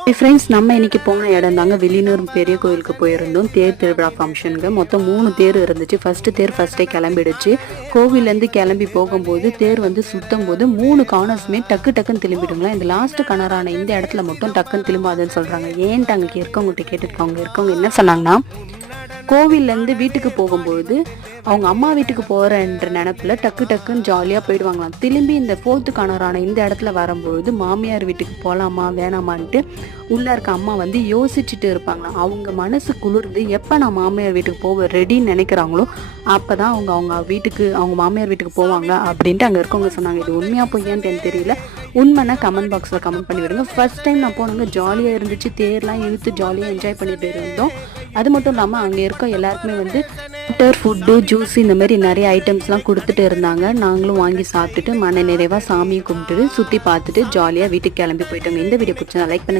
Friends, நம்ம இன்னைக்கு போன இடம் தாங்க வெளியூர் பெரிய கோயிலுக்கு போயிருந்தோம். தேர் திருவிழா ஃபங்க்ஷனுக்கு மொத்தம் 3 தேர் இருந்துச்சு. ஃபர்ஸ்டே கிளம்பிடுச்சு. கோவிலேருந்து கிளம்பி போகும்போது தேர் வந்து சுத்தும் போது 3 கார்னர்ஸுமே டக்குன்னு திரும்பிடுங்களா. இந்த லாஸ்ட் கனரான இந்த இடத்துல மட்டும் டக்குன்னு திரும்பாதுன்னு சொல்றாங்க. ஏன்ட்டு அங்கே இருக்கவங்ககிட்ட கேட்டுட்டு அவங்க இருக்கவங்க என்ன சொன்னாங்கன்னா, கோவிலேருந்து வீட்டுக்கு போகும்போது அவங்க அம்மா வீட்டுக்கு போகிறன்ற நினப்பில் டக்குன்னு ஜாலியாக போயிடுவாங்களாம். திரும்பி இந்த 4th கார்னரான இந்த இடத்துல வரும்பொழுது மாமியார் வீட்டுக்கு போகலாமா வேணாமான்ட்டு உள்ளே இருக்க அம்மா வந்து யோசிச்சுட்டு இருப்பாங்களாம். அவங்க மனசு குளிர்ந்து எப்போ நான் மாமியார் வீட்டுக்கு போக ரெடின்னு நினைக்கிறாங்களோ அப்போ தான் அவங்க மாமியார் வீட்டுக்கு போவாங்க அப்படின்ட்டு அங்கே இருக்கவங்க சொன்னாங்க. இது உண்மையாக பொய்யான்னு எனக்கு தெரியல. உண்மைன்னா கமெண்ட் பாக்ஸில் கமெண்ட் பண்ணி விடுங்க. ஃபர்ஸ்ட் டைம் நான் போனவங்க ஜாலியாக இருந்துச்சு. தேர்லாம் இழுத்து ஜாலியாக என்ஜாய் பண்ணிட்டு இருந்தோம். அது மட்டும் இல்லாமல் அங்கே இருக்க எல்லாருக்குமே வந்து வாட்டர், ஃபுட்டு, ஜூஸ் இந்த மாதிரி நிறைய ஐட்டம்ஸ்லாம் கொடுத்துட்டு இருந்தாங்க. நாங்களும் வாங்கி சாப்பிட்டுட்டு மன நிறைவாக சாமியை கும்பிட்டுட்டு சுற்றி பார்த்துட்டு ஜாலியாக வீட்டுக்கு கிளம்பி போயிட்டோங்க. இந்த வீடியோ பிடிச்சா லைக் பண்ணுங்கள்.